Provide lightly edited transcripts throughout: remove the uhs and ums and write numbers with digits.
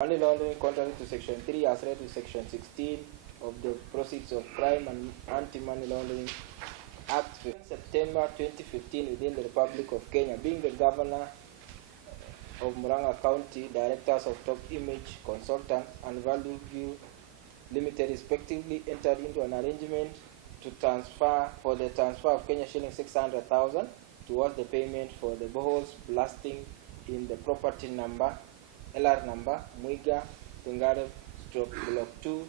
Money laundering contrary to Section 3 as read to Section 16 of the Proceeds of Crime and Anti-Money Laundering Act 5 September 2015 within the Republic of Kenya, being the Governor of Murang'a County, Directors of Top Image Consultant and Value View Limited respectively entered into an arrangement to transfer of Kenya shilling 600,000 towards the payment for the boreholes blasting in the property number LR number Mwiga Tungare Block 2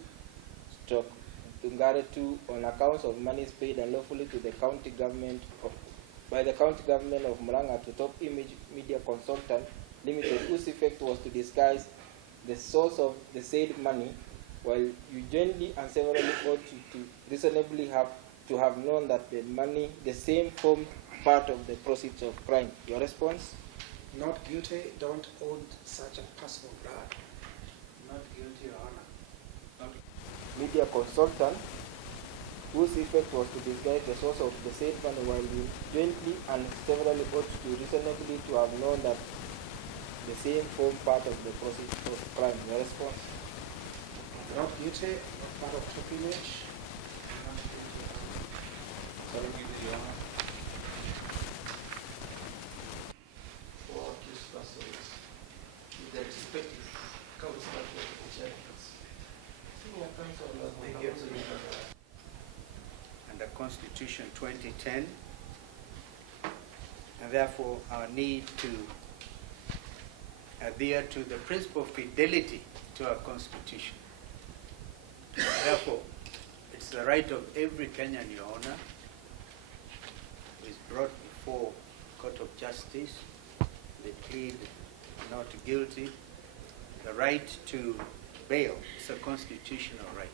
Tungare 2 on accounts of monies paid unlawfully to the county government by the county government of Murang'a to Top Image Media Consultant Limited, whose effect was to disguise the source of the said money, while you jointly and severally ought to reasonably have known that the money, the same, formed part of the proceeds of crime. Your response? Not guilty, don't own such a personal blood. Not guilty, Your Honor. Not Media consultant, whose effect was to disguise the source of the said money, while you jointly and severally ought to reasonably to have known that the same formed part of the proceeds of crime. Your response? Not guilty, not part of Top Image. Sorry, Your Honor. For accused persons with their respective counsel judgments. Senior counsel Under Constitution 2010, and therefore our need to adhere to the principle of fidelity to our Constitution. Therefore, it's the right of every Kenyan, Your Honor, who is brought before court of justice, they plead not guilty, the right to bail. It's a constitutional right.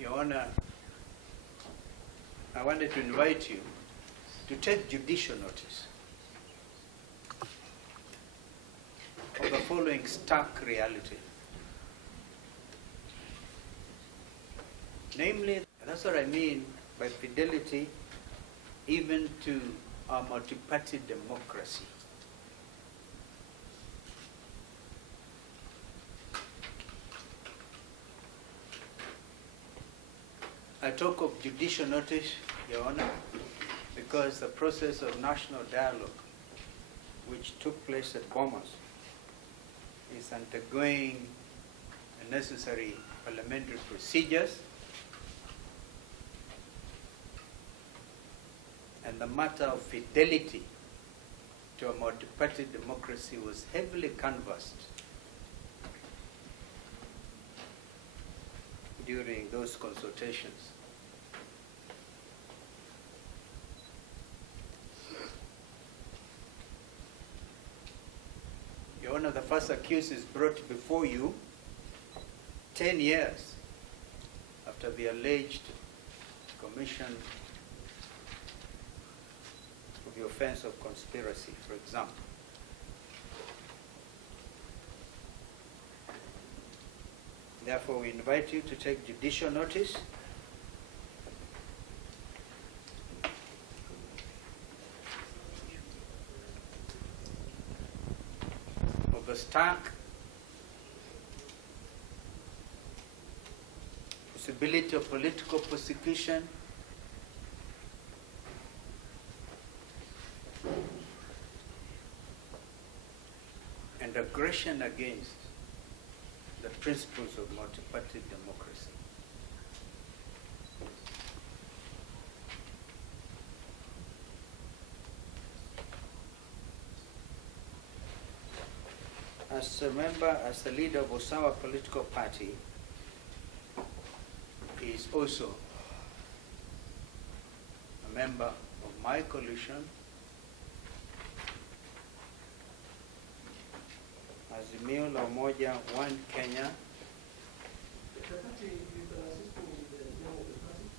Your Honor, I wanted to invite you to take judicial notice of the following stark reality. Namely, that's what I mean by fidelity even to our multi-party democracy. I talk of judicial notice, Your Honor, because the process of national dialogue which took place at Bomas is undergoing the necessary parliamentary procedures, and the matter of fidelity to a multi-party democracy was heavily canvassed during those consultations. Your Honor, the first accused is brought before you 10 years after the alleged commission of the offense of conspiracy, for example. Therefore, we invite you to take judicial notice of the stark possibility of political persecution and aggression against the principles of multi-party democracy. As a member, as the leader of Osawa political party, he is also a member of my coalition, Azimio la Umoja, One Kenya.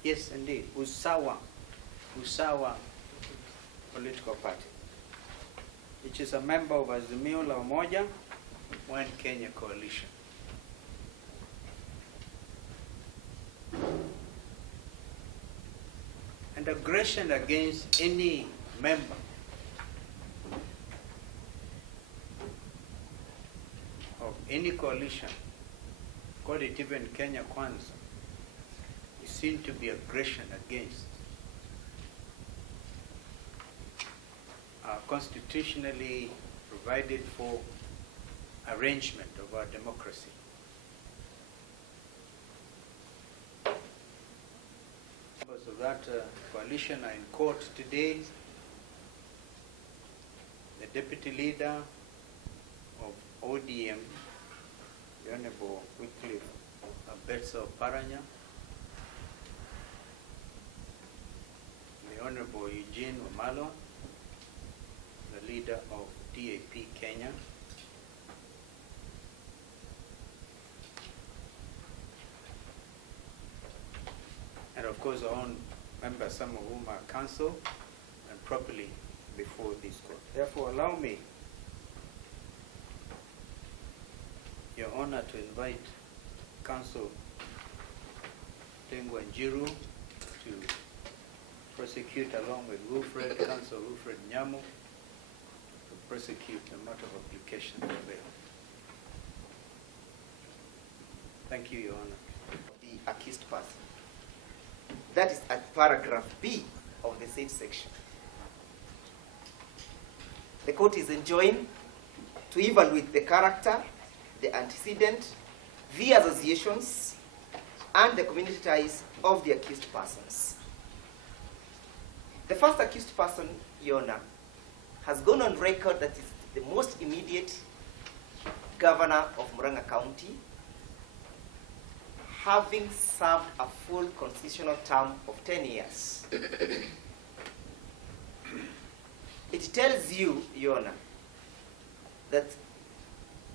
Yes, indeed, Usawa political party, which is a member of Azimio la Umoja, One Kenya coalition. And aggression against any member of any coalition, call it even Kenya Kwanza, is seen to be aggression against our constitutionally provided for arrangement of our democracy. Members of that coalition are in court today. The deputy leader of ODM, the Honorable Wycliffe Paranya, the Honorable Eugene Wamalwa, the leader of DAP Kenya, and of course our own members, some of whom are counsel and properly before this court. Therefore, allow me, Your Honor, to invite Counsel Tengwa Njiru to prosecute along with Counsel Wilfred Nyamu, to prosecute the matter of application for bail. Thank you, Your Honor. The accused person. That is at paragraph B of the said section. The court is enjoined to evaluate the character, the antecedent, the associations, and the community ties of the accused persons. The first accused person, Your Honor, has gone on record that is the most immediate governor of Murang'a County, having served a full constitutional term of 10 years. It tells you, Your Honor, that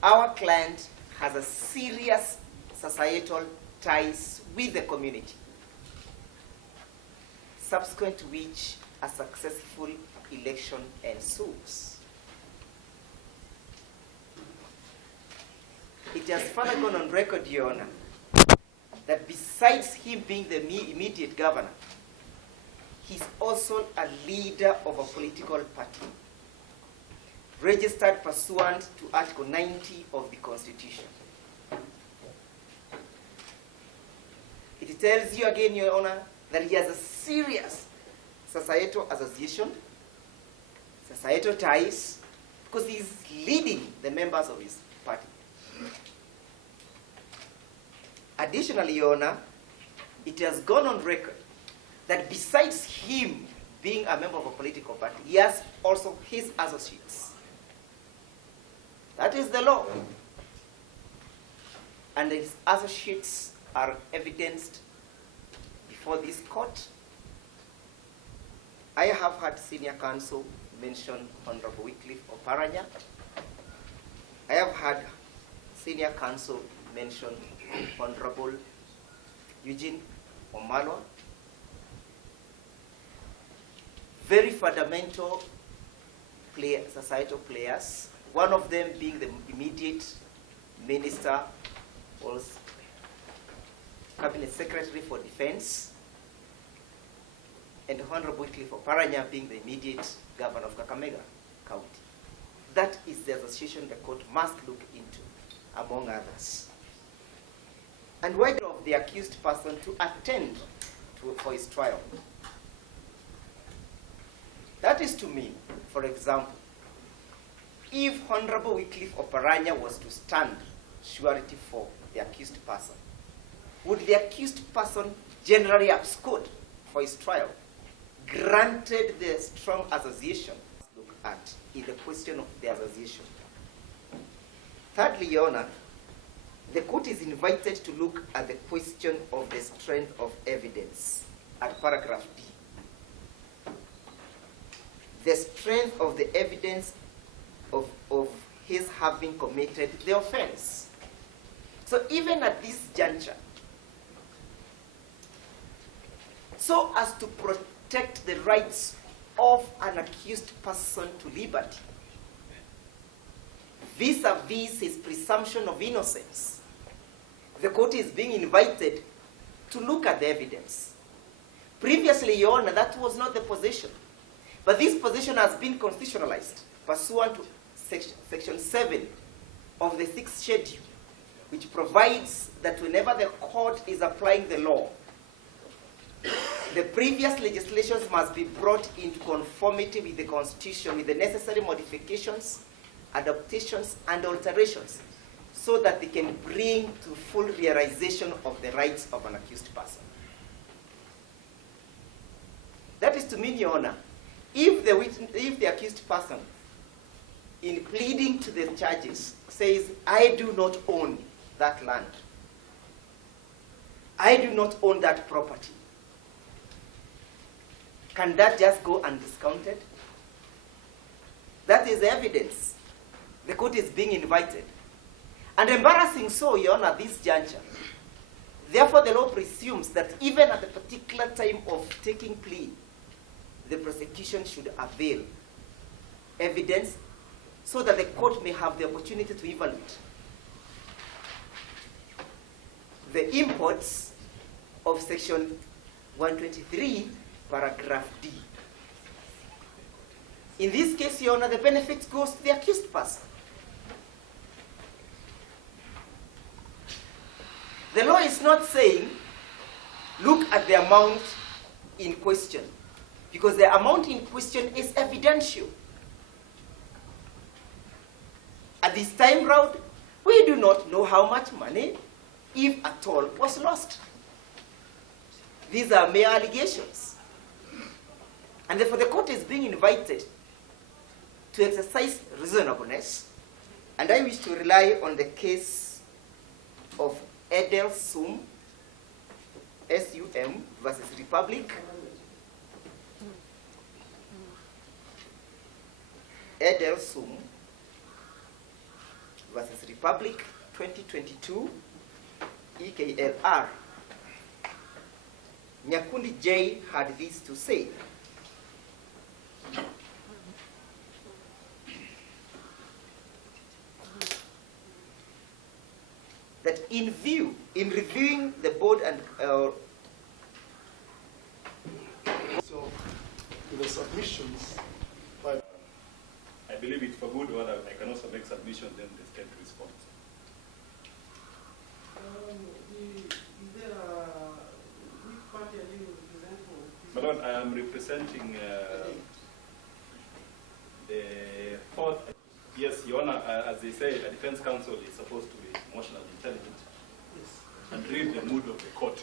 our client has a serious societal ties with the community, subsequent to which a successful election ensues. It has further gone on record, Your Honor, that besides him being the immediate governor, he's also a leader of a political party, registered pursuant to Article 90 of the Constitution. It tells you again, Your Honor, that he has a serious societal association, societal ties, because he's leading the members of his party. Additionally, Your Honor, it has gone on record that besides him being a member of a political party, he has also his associates. That is the law. And his associates are evidenced before this court. I have had senior counsel mention Honorable Wycliffe Paranya. I have had senior counsel mention Honorable Eugene Wamalwa. Very fundamental societal players, one of them being the immediate minister, was Cabinet Secretary for Defense, and Honorable Wycliffe Paranya being the immediate governor of Kakamega County. That is the association the court must look into, among others. And whether of the accused person to attend for his trial. That is to mean, for example, if Honorable Wycliffe Paranya was to stand surety for the accused person, would the accused person generally abscond for his trial, granted the strong association look at in the question of the association? Thirdly, Your Honor, the court is invited to look at the question of the strength of evidence at paragraph D. The strength of the evidence of his having committed the offense. So even at this juncture, so as to protect the rights of an accused person to liberty, vis-a-vis his presumption of innocence, the court is being invited to look at the evidence. Previously, Your Honor, that was not the position. But this position has been constitutionalized pursuant to Section 7 of the 6th schedule, which provides that whenever the court is applying the law, the previous legislations must be brought into conformity with the Constitution with the necessary modifications, adaptations, and alterations so that they can bring to full realization of the rights of an accused person. That is to mean, Your Honor, if the accused person, in pleading to the charges, says, I do not own that land, I do not own that property, can that just go undiscounted? That is evidence. The court is being invited. And embarrassing so, Your Honor, this juncture. Therefore, the law presumes that even at the particular time of taking plea, the prosecution should avail evidence so that the court may have the opportunity to evaluate the imports of Section 123, paragraph D. In this case, Your Honor, the benefit goes to the accused person. The law is not saying, look at the amount in question, because the amount in question is evidential. At this time round, we do not know how much money, if at all, was lost. These are mere allegations. And therefore the court is being invited to exercise reasonableness, and I wish to rely on the case of Edel Sum, S-U-M, versus Republic. Edel Sum versus Republic, 2022, EKLR. Nyakundi J had this to say. That in reviewing the board and so the submissions, I believe it for good order. I can also make submissions, then the state responds. Is there which party are you representing? My Lord, I am representing the fourth. Yes, Your Honor, as they say, a defense counsel is supposed to be emotionally intelligent and read the mood of the court.